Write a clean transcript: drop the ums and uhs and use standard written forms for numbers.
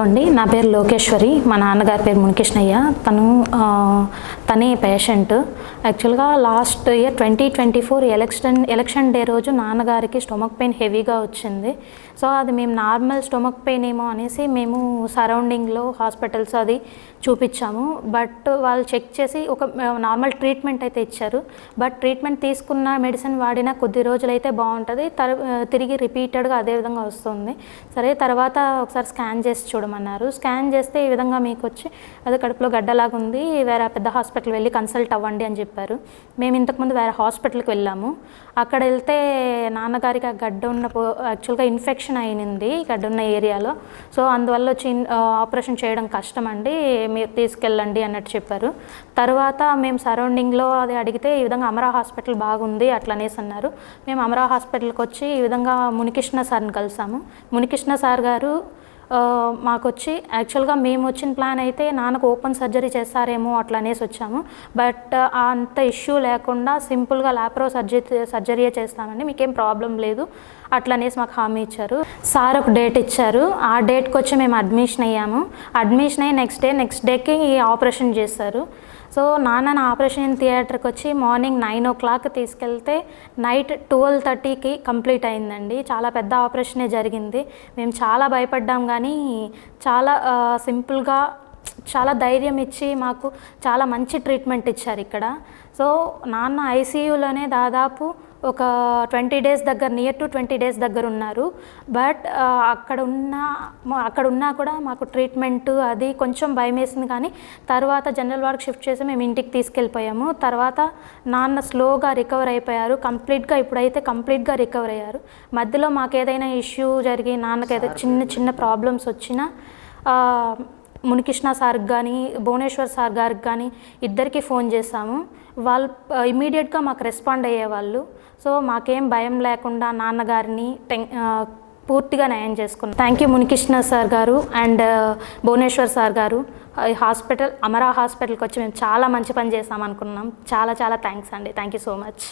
Hello అండి, నా పేరు లోకేశ్వరి. మా నాన్నగారి పేరు మునికృష్ణయ్య. తనే పేషెంట్. యాక్చువల్గా లాస్ట్ ఇయర్ 2024 ఎలక్షన్ డే రోజు నాన్నగారికి స్టొమక్ పెయిన్ హెవీగా వచ్చింది. సో అది మేము నార్మల్ స్టొమక్ పెయిన్ ఏమో అనేసి మేము సరౌండింగ్లో హాస్పిటల్స్ అది చూపించాము. బట్ వాళ్ళు చెక్ చేసి ఒక నార్మల్ ట్రీట్మెంట్ అయితే ఇచ్చారు. బట్ ట్రీట్మెంట్ తీసుకున్న మెడిసిన్ వాడిన కొద్ది రోజులైతే బాగుంటుంది, తిరిగి రిపీటెడ్గా అదేవిధంగా వస్తుంది. సరే, తర్వాత ఒకసారి స్కాన్ చేసి చూడమన్నారు. స్కాన్ చేస్తే ఈ విధంగా మీకు వచ్చి అది కడుపులో గడ్డలాగా ఉంది, వేరే పెద్ద హాస్పిటల్ వెళ్ళి కన్సల్ట్ అవ్వండి అని చెప్పారు. మేము ఇంతకుముందు వేరే హాస్పిటల్కి వెళ్ళాము. అక్కడ వెళ్తే నాన్నగారికి ఆ గడ్డ ఉన్న యాక్చువల్గా ఇన్ఫెక్షన్ అయినది గడ్డ ఉన్న ఏరియాలో. సో అందువల్ల వచ్చి ఆపరేషన్ చేయడం కష్టం అండి, మీరు తీసుకెళ్ళండి అన్నట్టు చెప్పారు. తర్వాత మేము సరౌండింగ్లో అది అడిగితే ఈ విధంగా అమరా హాస్పిటల్ బాగుంది అట్లనేసి అన్నారు. మేము అమరా హాస్పిటల్కి వచ్చి ఈ విధంగా మునికృష్ణ సార్ని కలిసాము. మునికృష్ణ సార్ గారు మాకు వచ్చి యాక్చువల్గా మేము వచ్చిన ప్లాన్ అయితే నాన్నకు ఓపెన్ సర్జరీ చేస్తారేమో అట్లా అనేసి వచ్చాము. బట్ అంత ఇష్యూ లేకుండా సింపుల్గా లాప్రో సర్జరీయే చేస్తామండి, మీకేం ప్రాబ్లం లేదు అట్లా అనేసి మాకు హామీ ఇచ్చారు. సార్ ఒక డేట్ ఇచ్చారు. ఆ డేట్కి వచ్చి మేము అడ్మిషన్ అయ్యాము. అడ్మిషన్ అయ్యి నెక్స్ట్ డేకి ఆపరేషన్ చేస్తారు. సో నాన్న ఆపరేషన్ థియేటర్కి వచ్చి మార్నింగ్ 9 o'clock తీసుకెళ్తే నైట్ 12:30కి కంప్లీట్ అయిందండి. చాలా పెద్ద ఆపరేషనే జరిగింది. మేము చాలా భయపడ్డాం, కానీ చాలా సింపుల్గా చాలా ధైర్యం ఇచ్చి మాకు చాలా మంచి ట్రీట్మెంట్ ఇచ్చారు ఇక్కడ. సో నాన్న ఐసీయూలోనే దాదాపు ఒక 20 days దగ్గర, నియర్ టు 20 days దగ్గర ఉన్నారు. బట్ అక్కడ ఉన్నా కూడా మాకు ట్రీట్మెంట్ అది కొంచెం భయం వేసింది, కానీ తర్వాత జనరల్ వార్డ్కి షిఫ్ట్ చేసి మేము ఇంటికి తీసుకెళ్ళిపోయాము. తర్వాత నాన్న స్లోగా రికవర్ అయిపోయారు, ఇప్పుడైతే కంప్లీట్గా రికవర్ అయ్యారు. మధ్యలో మాకు ఏదైనా ఇష్యూ జరిగి నాన్నకి ఏదైనా చిన్న ప్రాబ్లమ్స్ వచ్చినా మునికృష్ణ సార్కి కానీ భువనేశ్వర్ సార్ గారికి కానీ ఇద్దరికి ఫోన్ చేశాము. వాళ్ళు ఇమీడియట్గా మాకు రెస్పాండ్ అయ్యేవాళ్ళు. సో మాకేం భయం లేకుండా నాన్నగారిని పూర్తిగా నయం చేసుకున్నాం. థ్యాంక్ యూ మునికృష్ణ సార్ గారు అండ్ భువనేశ్వర్ సార్ గారు. అమరా హాస్పిటల్కి వచ్చి మేము చాలా మంచి పని చేసాం అనుకున్నాం. చాలా థ్యాంక్స్ అండి. Thank you so much.